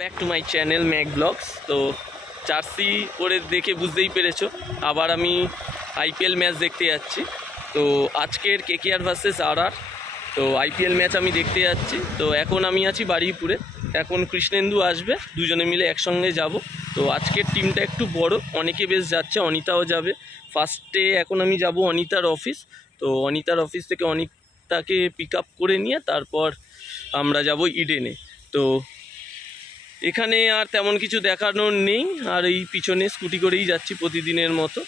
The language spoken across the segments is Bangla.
Back to my channel Mac blogs. তো জার্সি পরে দেখে বুঝতেই পেরেছো, আবার আমি আইপিএল ম্যাচ দেখতে যাচ্ছি। তো আজকের কেকেআর ভার্সেস আরআর, তো আইপিএল ম্যাচ আমি দেখতে যাচ্ছি। তো এখন আমি আছি বারুইপুরে, এখন কৃষ্ণেন্দু আসবে, দুজনে মিলে একসঙ্গে যাব। তো আজকের টিমটা একটু বড়, অনেকে বেশ যাচ্ছে, অনিতাও যাবে। ফার্স্টে এখন আমি যাব অনিতার অফিস। তো অনিতার অফিস থেকে অনিতাকে পিক আপ করে নিয়ে তারপর আমরা যাব ইডেনে। তো এখানে আর তেমন কিছু দেখানোর নেই, আর এই পিছনে স্কুটি করেই যাচ্ছি প্রতিদিনের মতো।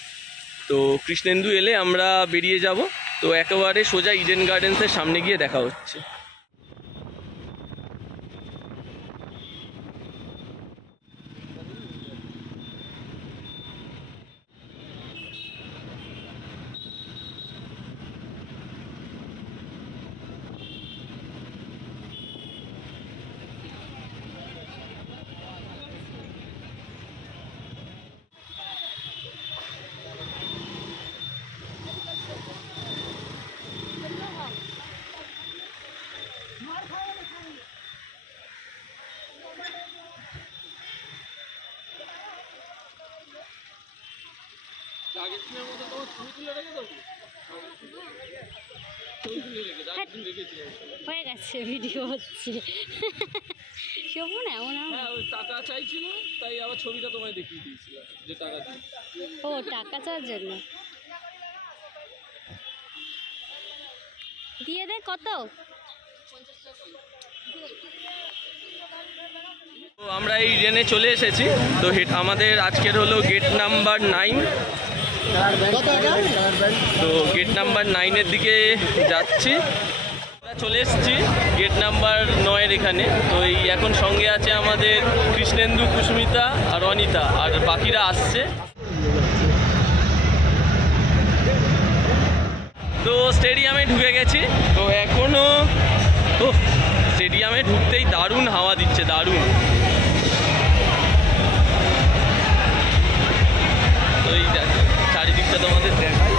তো কৃষ্ণেন্দু এলে আমরা বেরিয়ে যাব। তো একেবারে সোজা ইডেন গার্ডেন্সের সামনে গিয়ে দেখা হচ্ছে। হয়ে গেছে, ভিডিও হচ্ছে। শোভন এমন টাকা চাইছিল, তাই আবার ছবিটা তোমায় দেখিয়ে দিয়েছিল যে টাকা দিয়ে। ও টাকা চাওয়ার জন্য দিয়ে দে। কত? তো আমরা এই ইডেনে চলে এসেছি। তো আমাদের আজকের হলো গেট নাম্বার 9। তো গেট নাম্বার 9-এর দিকে যাচ্ছি। আমরা চলে এসেছি গেট নাম্বার 9-এর এখানে। তো এই এখন সঙ্গে আছে আমাদের কৃষ্ণেন্দু, কুস্মিতা আর অনিতা, আর বাকিরা আসছে। তো স্টেডিয়ামে ঢুকে গেছি। তো এখনও স্টেডিয়ামে ঢুকতেই দারুণ হাওয়া দিচ্ছে, দারুণ। তো এই চারিদিকটা তোমাদের দেখাই।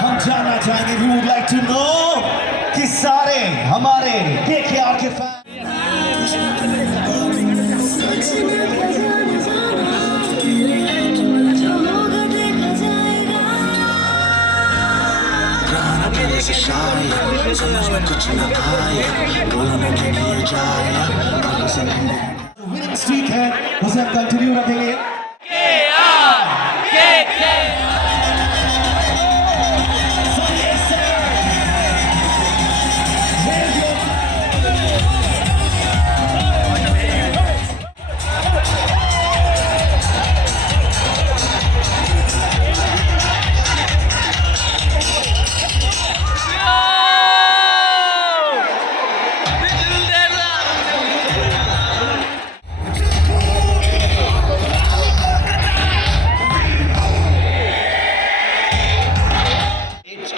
हम जानना चाहेंगे, we would like to know कि सारे हमारे केकेआर के फैन समझ में कुछ न आए, बोलने के लिए जाए, विनिंग स्ट्रीक है, उसे हम कंटिन्यू रखेंगे।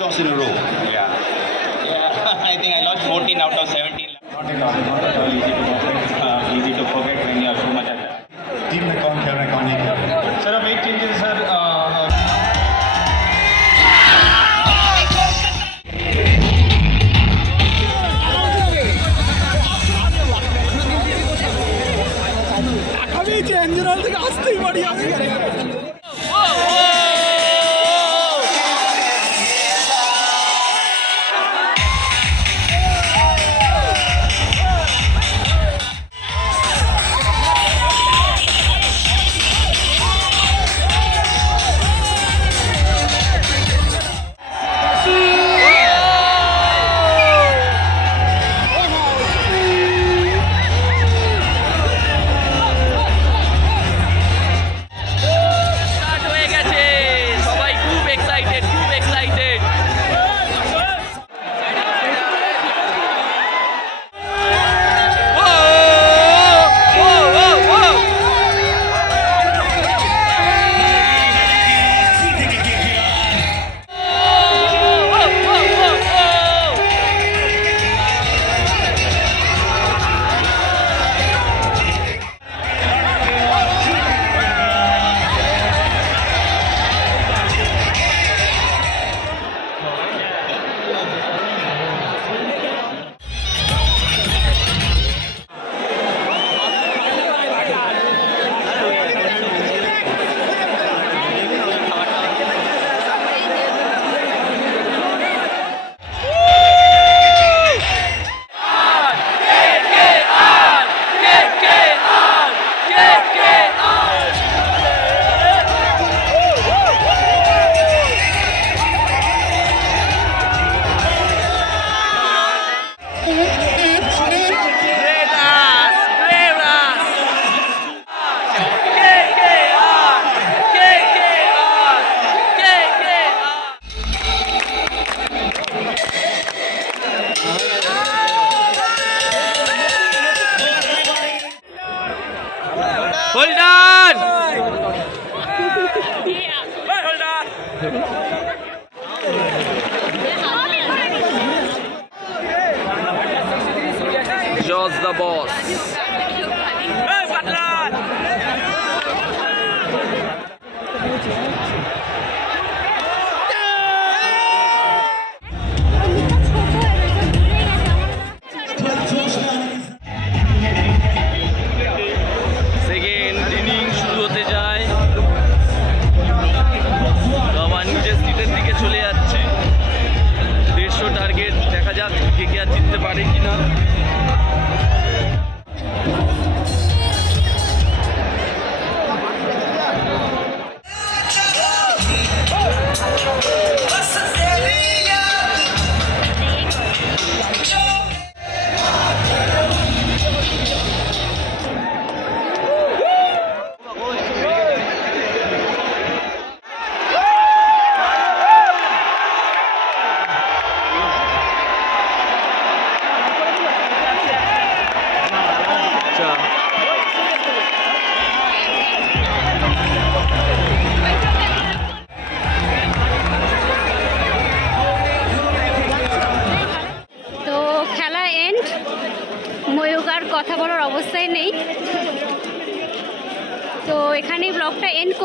Toss in a row. Yeah. I think I lost 14 out of 17. Not at all easy to forget when you are so much at that. Team में कौन खेल रहा है, कौन नहीं खेल रहा है? Sir, a big changes, sir.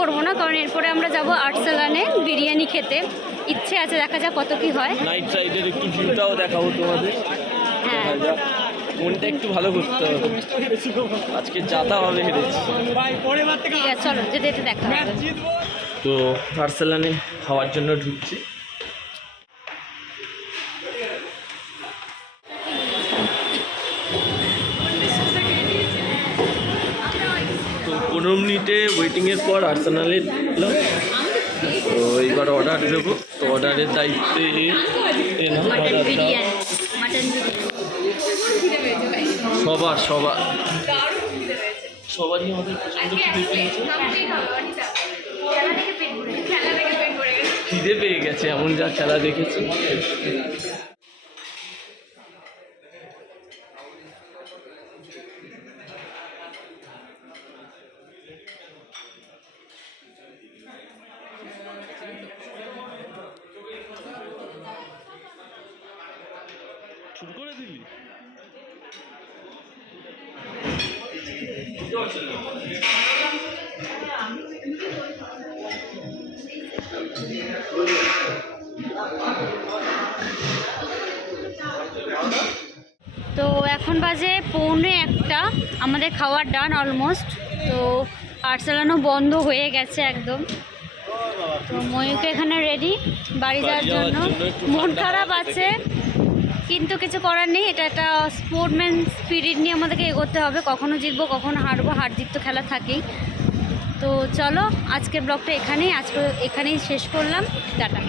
করব না, কারণ এরপরে আমরা যাব আর্টসালানে বিরিয়ানি খেতে। ইচ্ছে আছে, দেখা যাক কত কি হয়। নাইট রাইডের একটু ভিউটাও দেখাবো তোমাদের। হ্যাঁ, দেখা যাক। মনটা একটু ভালো করতে হবে, আজকে যাতাভাবে হেরেছি। ঠিক আছে, চলো যেতে যেতে দেখা হবে। তো আর্সেলানে খাওয়ার জন্য ঢুকছি। তো 15 মিনিটে ওয়েটিংয়ের পর আর্সেনালে ঢুকলাম। তো এইবার অর্ডার দেবো। তো অর্ডারের দায়িত্বে মাটন বিরিয়ানি, মাটন সবারই আমাদের প্রচণ্ড খিদে পেয়েছে। খিদে পেয়ে গেছে, এমন যা খেলা দেখেছি। শুরু করে দিলি? তো এখন বাজে 1:45, আমাদের খাওয়ার ডান অলমোস্ট। তো আর্টসালানও বন্ধ হয়ে গেছে একদম। তো ময়ূকে এখানে রেডি বাড়ি যাওয়ার জন্য। মন খারাপ আছে, কিন্তু কিছু করার নেই। এটা একটা স্পোর্টম্যান স্পিরিট নিয়ে আমাদেরকে এগোতে হবে। কখনো জিতবো, কখনো হারবো, হার জিত তো খেলা থাকেই। তো চলো, আজকের ব্লগটা এখানেই শেষ করলাম। টাটা।